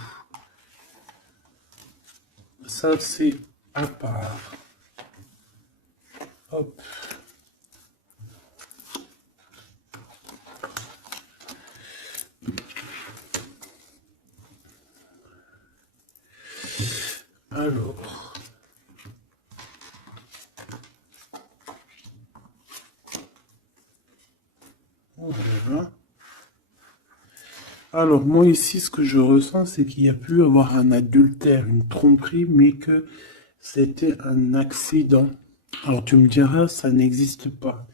Ça, c'est à part. Hop. Alors. Voilà. Alors, moi ici, ce que je ressens, c'est qu'il y a pu avoir un adultère, une tromperie, mais que c'était un accident. Alors, tu me diras, ça n'existe pas.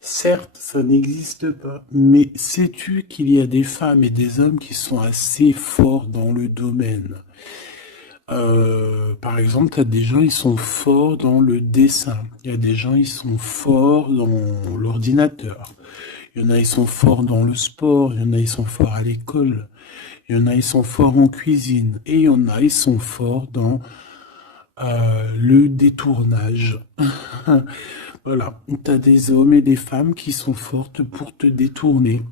Certes, ça n'existe pas, mais sais-tu qu'il y a des femmes et des hommes qui sont assez forts dans le domaine? Par exemple, tu as des gens, ils sont forts dans le dessin. Il y a des gens, ils sont forts dans l'ordinateur. Il y en a, ils sont forts dans le sport. Il y en a, ils sont forts à l'école. Il y en a, ils sont forts en cuisine. Et il y en a, ils sont forts dans le détournage. Voilà. Tu as des hommes et des femmes qui sont fortes pour te détourner,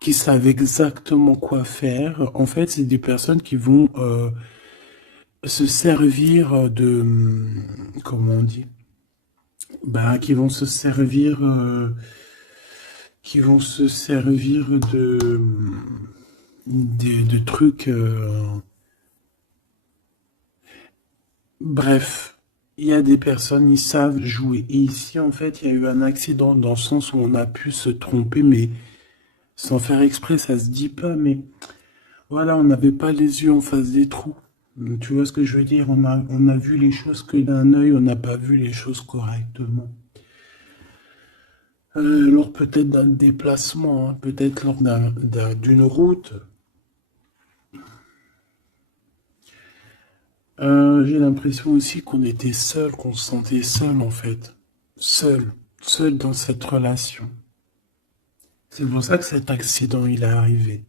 qui savent exactement quoi faire. En fait, c'est des personnes qui vont se servir de... Comment on dit? Ben, qui vont se servir... qui vont se servir de trucs... Bref, il y a des personnes, ils savent jouer. Et ici, en fait, il y a eu un accident dans le sens où on a pu se tromper, mais sans faire exprès, ça se dit pas, mais voilà, on n'avait pas les yeux en face des trous. Tu vois ce que je veux dire? On a vu les choses que d'un œil, on n'a pas vu les choses correctement. Lors peut-être d'un déplacement, hein, peut-être lors d'une route. J'ai l'impression aussi qu'on était seul, qu'on se sentait seul en fait. Seul dans cette relation. C'est pour ça que cet accident il est arrivé.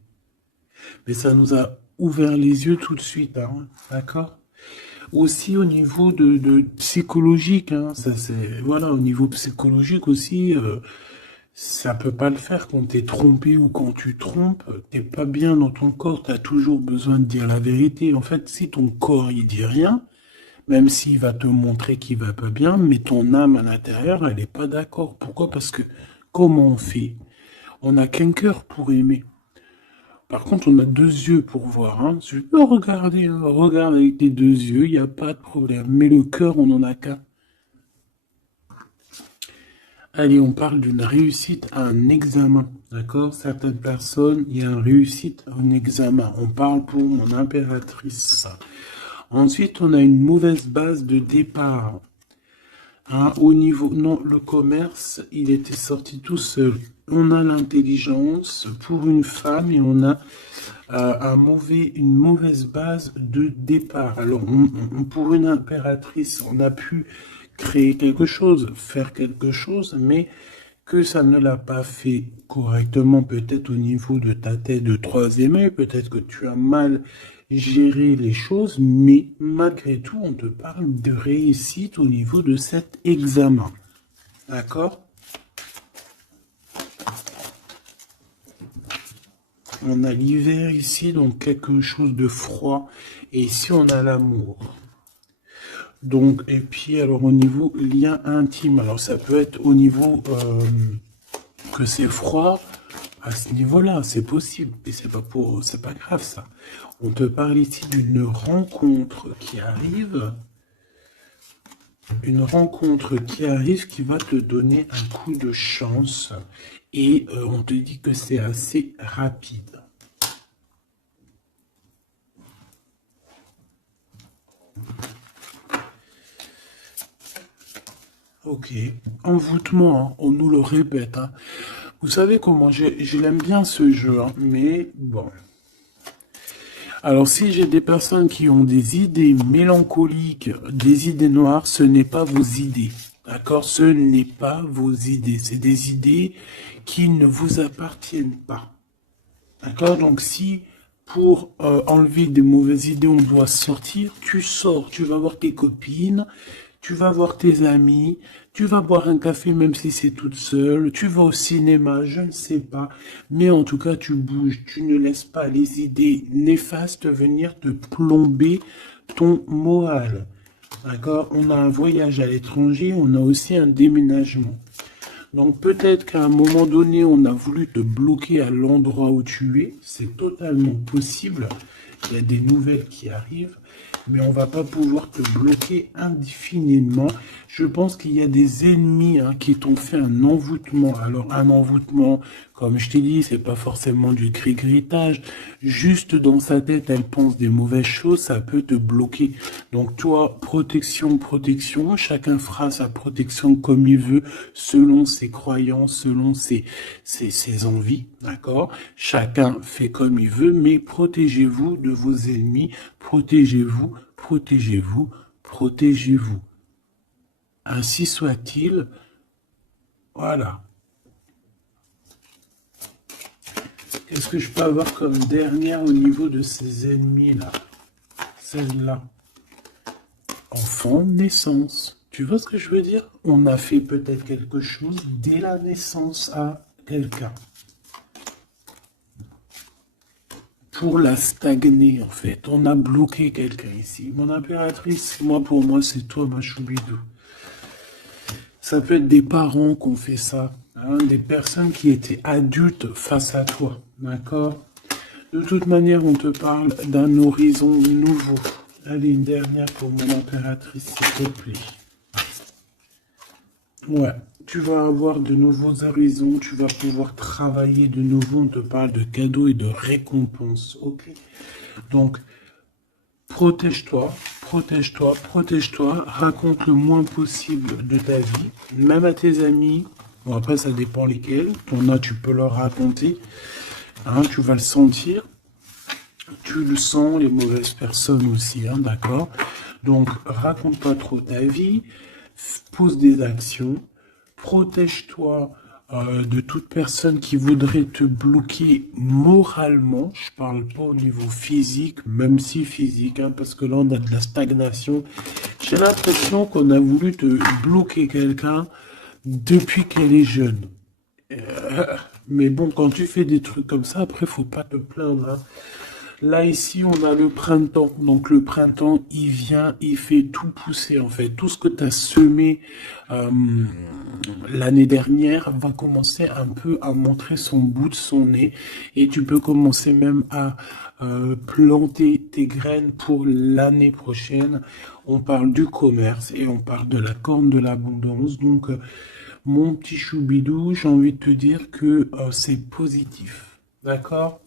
Mais ça nous a ouvert les yeux tout de suite, hein, d'accord? Aussi au niveau de psychologique, hein, ça c'est voilà, au niveau psychologique aussi, ça peut pas le faire quand t'es trompé ou quand tu trompes, t'es pas bien dans ton corps, t'as toujours besoin de dire la vérité. En fait, si ton corps il dit rien, même s'il va te montrer qu'il va pas bien, mais ton âme à l'intérieur, elle est pas d'accord. Pourquoi? Parce que comment on fait? On n'a qu'un cœur pour aimer. Par contre, on a deux yeux pour voir. Hein. Tu peux regarder, hein. Regarde avec tes deux yeux, il n'y a pas de problème. Mais le cœur, on n'en a qu'un. Allez, on parle d'une réussite à un examen. D'accord? Certaines personnes, il y a une réussite à un examen. On parle pour mon impératrice. Ensuite, on a une mauvaise base de départ. Hein, au niveau, non, le commerce, il était sorti tout seul. On a l'intelligence pour une femme et on a une mauvaise base de départ. Alors, pour une impératrice, on a pu créer quelque chose, faire quelque chose, mais que ça ne l'a pas fait correctement, peut-être au niveau de ta tête de troisième œil, peut-être que tu as mal gérer les choses, mais malgré tout, on te parle de réussite au niveau de cet examen. D'accord? On a l'hiver ici, donc quelque chose de froid. Et ici, on a l'amour. Donc, et puis, alors, au niveau lien intime, alors ça peut être au niveau que c'est froid, à ce niveau-là, c'est possible. Et c'est pas grave, ça. On te parle ici d'une rencontre qui arrive. Une rencontre qui arrive qui va te donner un coup de chance. Et on te dit que c'est assez rapide. Ok, envoûtement, hein, on nous le répète. Hein. Vous savez comment, je l'aime bien ce jeu, hein, mais bon. Alors si j'ai des personnes qui ont des idées mélancoliques, des idées noires, ce n'est pas vos idées. D'accord? Ce n'est pas vos idées. C'est des idées qui ne vous appartiennent pas. D'accord? Donc si pour enlever des mauvaises idées, on doit sortir, tu sors, tu vas voir tes copines, tu vas voir tes amis, tu vas boire un café même si c'est toute seule, tu vas au cinéma, je ne sais pas, mais en tout cas tu bouges, tu ne laisses pas les idées néfastes venir te plomber ton moral. D'accord? On a un voyage à l'étranger, on a aussi un déménagement. Donc peut-être qu'à un moment donné, on a voulu te bloquer à l'endroit où tu es. C'est totalement possible. Il y a des nouvelles qui arrivent, mais on va pas pouvoir te bloquer indéfiniment. Je pense qu'il y a des ennemis qui t'ont fait un envoûtement. Alors un envoûtement, comme je t'ai dit, c'est pas forcément du cri-gritage. Juste dans sa tête, elle pense des mauvaises choses, ça peut te bloquer. Donc toi, protection, protection. Chacun fera sa protection comme il veut, selon ses croyances, selon ses envies, d'accord? Chacun fait comme il veut, mais protégez-vous de vos ennemis, protégez-vous, protégez-vous, protégez-vous. Ainsi soit-il, voilà. Qu'est-ce que je peux avoir comme dernière au niveau de ces ennemis-là? Celle-là. Enfant, naissance. Tu vois ce que je veux dire? On a fait peut-être quelque chose dès la naissance à quelqu'un. Pour la stagner, en fait. On a bloqué quelqu'un ici. Mon impératrice, pour moi, c'est toi, ma choubidou. Ça peut être des parents qui ont fait ça. Hein, des personnes qui étaient adultes face à toi. D'accord? De toute manière, on te parle d'un horizon nouveau. Allez, une dernière pour mon impératrice, s'il te plaît. Ouais, tu vas avoir de nouveaux horizons, tu vas pouvoir travailler de nouveau. On te parle de cadeaux et de récompenses, ok? Donc, protège-toi, protège-toi, protège-toi. Raconte le moins possible de ta vie, même à tes amis. Bon, après, ça dépend lesquels. Ton as, tu peux leur raconter. Hein, tu vas le sentir. Tu le sens, les mauvaises personnes aussi, hein, d'accord? Donc, raconte pas trop ta vie, pose des actions, protège-toi de toute personne qui voudrait te bloquer moralement. Je parle pas au niveau physique, même si physique, hein, parce que là, on a de la stagnation. J'ai l'impression qu'on a voulu te bloquer quelqu'un depuis qu'elle est jeune. Mais bon, quand tu fais des trucs comme ça, après, faut pas te plaindre, hein. Là, ici, on a le printemps. Donc, le printemps, il vient, il fait tout pousser, en fait. Tout ce que tu as semé l'année dernière va commencer un peu à montrer son bout de son nez. Et tu peux commencer même à planter tes graines pour l'année prochaine. On parle du commerce et on parle de la corne de l'abondance. Donc, mon petit choubidou, j'ai envie de te dire que c'est positif. D'accord ?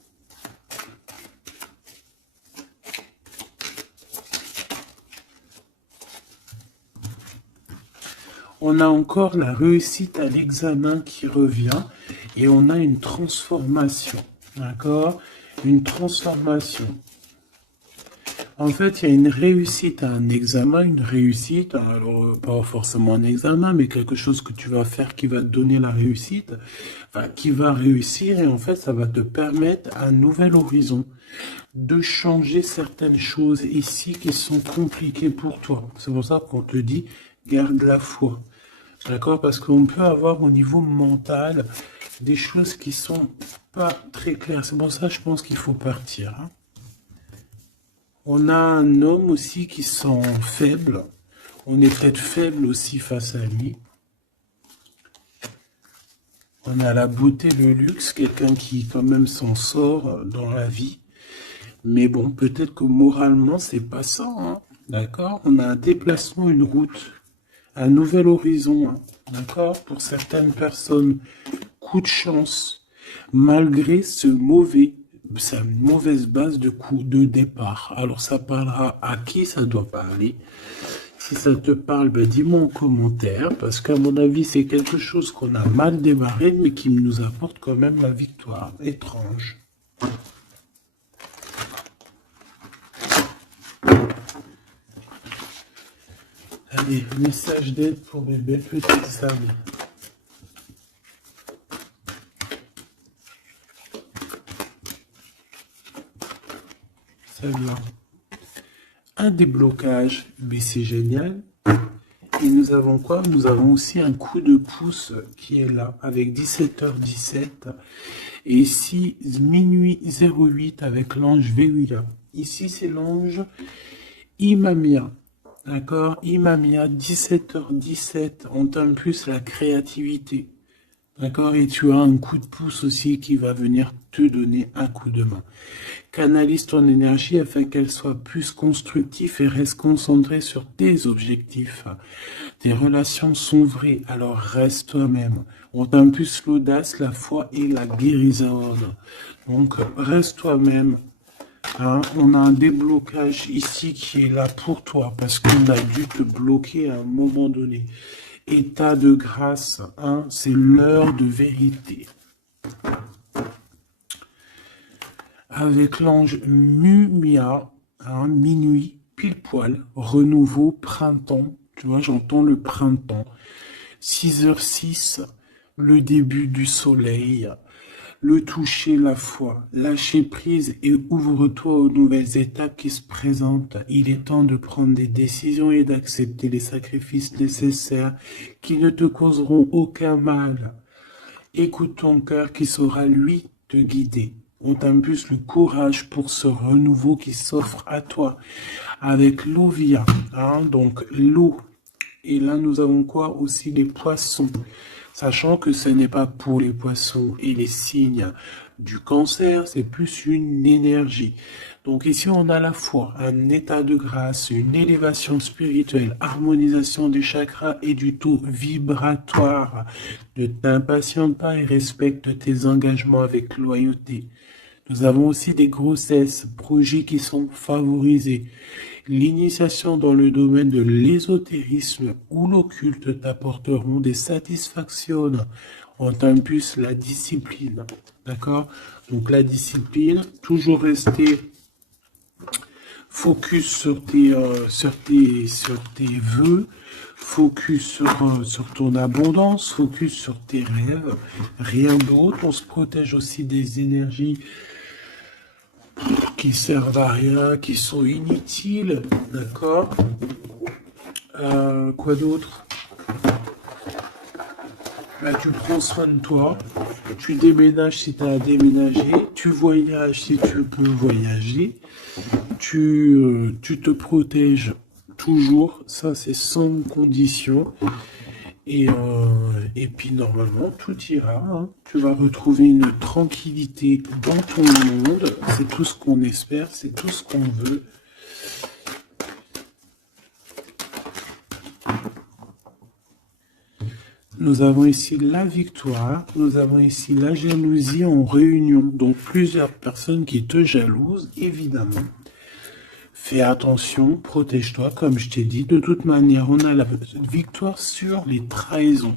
On a encore la réussite à l'examen qui revient et on a une transformation, d'accord? Une transformation. En fait, il y a une réussite à un examen, une réussite, alors pas forcément un examen, mais quelque chose que tu vas faire qui va te donner la réussite, enfin, qui va réussir, et en fait, ça va te permettre un nouvel horizon, de changer certaines choses ici qui sont compliquées pour toi. C'est pour ça qu'on te dit, garde la foi. D'accord? Parce qu'on peut avoir au niveau mental des choses qui sont pas très claires. C'est pour ça que je pense qu'il faut partir, hein. On a un homme aussi qui sent faible. On est peut-être faible aussi face à lui. On a la beauté, le luxe, quelqu'un qui quand même s'en sort dans la vie. Mais bon, peut-être que moralement, c'est pas ça, hein. D'accord? On a un déplacement, une route, un nouvel horizon, hein. D'accord? Pour certaines personnes, coup de chance, malgré sa mauvaise base de coup de départ. Alors, ça parlera à qui ça doit parler. Si ça te parle, ben dis-moi en commentaire, parce qu'à mon avis, c'est quelque chose qu'on a mal démarré, mais qui nous apporte quand même la victoire. Étrange. Allez, message d'aide pour mes belles petites âmes. Salut. Un déblocage, mais c'est génial. Et nous avons quoi? Nous avons aussi un coup de pouce qui est là, avec 17h17. Et ici, minuit 08 avec l'ange Veruya. Ici, c'est l'ange Imamia. D'accord? Imamia, 17h17. On t'aime plus la créativité. D'accord? Et tu as un coup de pouce aussi qui va venir te donner un coup de main. Canalise ton énergie afin qu'elle soit plus constructive et reste concentrée sur tes objectifs. Tes relations sont vraies, alors reste toi-même. On t'a plus l'audace, la foi et la guérison. Donc reste toi-même. Hein, on a un déblocage ici qui est là pour toi parce qu'on a dû te bloquer à un moment donné. État de grâce, hein, c'est l'heure de vérité. Avec l'ange Mumia, hein, minuit, pile poil, renouveau, printemps. Tu vois, j'entends le printemps. 6h06, le début du soleil. Le toucher, la foi, lâcher prise et ouvre-toi aux nouvelles étapes qui se présentent. Il est temps de prendre des décisions et d'accepter les sacrifices nécessaires qui ne te causeront aucun mal. Écoute ton cœur qui saura, lui, te guider. On t'impulse le courage pour ce renouveau qui s'offre à toi. Avec l'Ovia, hein, donc l'eau. Et là, nous avons quoi? Aussi les poissons. Sachant que ce n'est pas pour les poissons et les signes du cancer, c'est plus une énergie. Donc ici, on a la foi, un état de grâce, une élévation spirituelle, harmonisation des chakras et du taux vibratoire. Ne t'impatiente pas et respecte tes engagements avec loyauté. Nous avons aussi des grossesses, projets qui sont favorisés. L'initiation dans le domaine de l'ésotérisme ou l'occulte t'apporteront des satisfactions. On t'impulse la discipline. D'accord? Donc la discipline, toujours rester focus sur tes vœux, focus sur ton abondance, focus sur tes rêves, rien d'autre. On se protège aussi des énergies qui servent à rien, qui sont inutiles, d'accord? Quoi d'autre? Bah, tu prends soin de toi, tu déménages si tu as à déménager, tu voyages si tu peux voyager, tu te protèges toujours, ça c'est sans condition. Et puis normalement tout ira, hein. Tu vas retrouver une tranquillité dans ton monde, c'est tout ce qu'on espère, c'est tout ce qu'on veut. Nous avons ici la victoire, nous avons ici la jalousie en réunion, donc plusieurs personnes qui te jalousent, évidemment. Fais attention, protège-toi, comme je t'ai dit. De toute manière, on a la victoire sur les trahisons.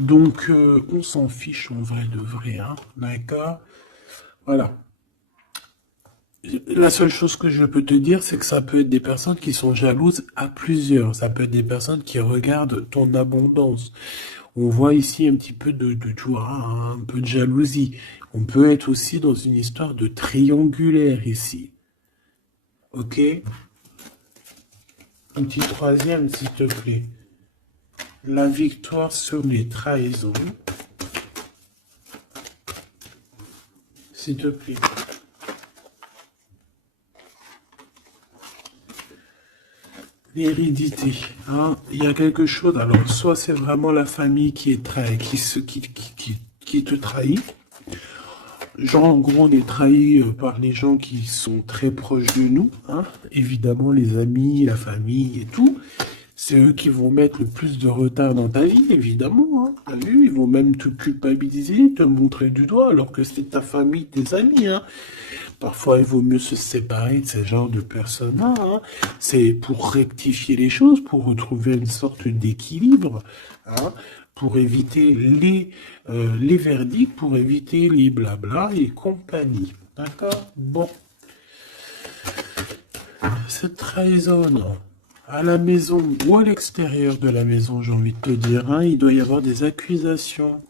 Donc, on s'en fiche en vrai de vrai, hein, d'accord? Voilà. La seule chose que je peux te dire, c'est que ça peut être des personnes qui sont jalouses à plusieurs. Ça peut être des personnes qui regardent ton abondance. On voit ici un petit peu tu vois, un peu de jalousie. On peut être aussi dans une histoire de triangulaire ici. Ok? Un petit troisième, s'il te plaît. La victoire sur les trahisons. S'il te plaît. L'hérédité, hein, il y a quelque chose. Alors, soit c'est vraiment la famille qui est qui te trahit. Genre, en gros, on est trahi par les gens qui sont très proches de nous, hein. Évidemment, les amis, la famille et tout. C'est eux qui vont mettre le plus de retard dans ta vie, évidemment, hein. T'as vu, ils vont même te culpabiliser, te montrer du doigt, alors que c'est ta famille, tes amis, hein. Parfois, il vaut mieux se séparer de ce genre de personnes-là, hein. C'est pour rectifier les choses, pour retrouver une sorte d'équilibre, hein, pour éviter les verdicts, pour éviter les blabla et compagnie. D'accord? Bon. Cette trahison, à la maison ou à l'extérieur de la maison, j'ai envie de te dire, hein, il doit y avoir des accusations.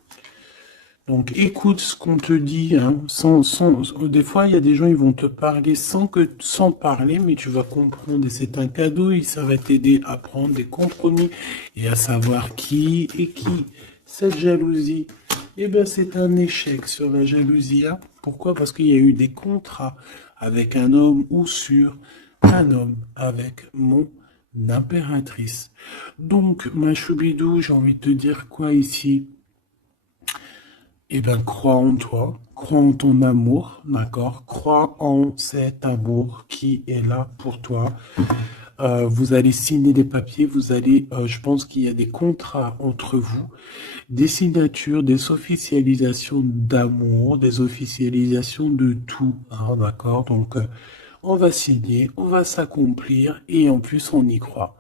Donc écoute ce qu'on te dit, hein, des fois il y a des gens ils vont te parler sans parler, mais tu vas comprendre et c'est un cadeau et ça va t'aider à prendre des compromis et à savoir qui est qui. Cette jalousie, eh ben c'est un échec sur la jalousie, hein. Pourquoi? Parce qu'il y a eu des contrats avec un homme ou sur un homme avec mon impératrice. Donc ma choubidou, j'ai envie de te dire quoi ici? Eh bien, crois en toi, crois en ton amour, d'accord? Crois en cet amour qui est là pour toi. Vous allez signer des papiers, je pense qu'il y a des contrats entre vous, des signatures, des officialisations d'amour, des officialisations de tout, hein, d'accord? Donc, on va signer, on va s'accomplir et en plus, on y croit.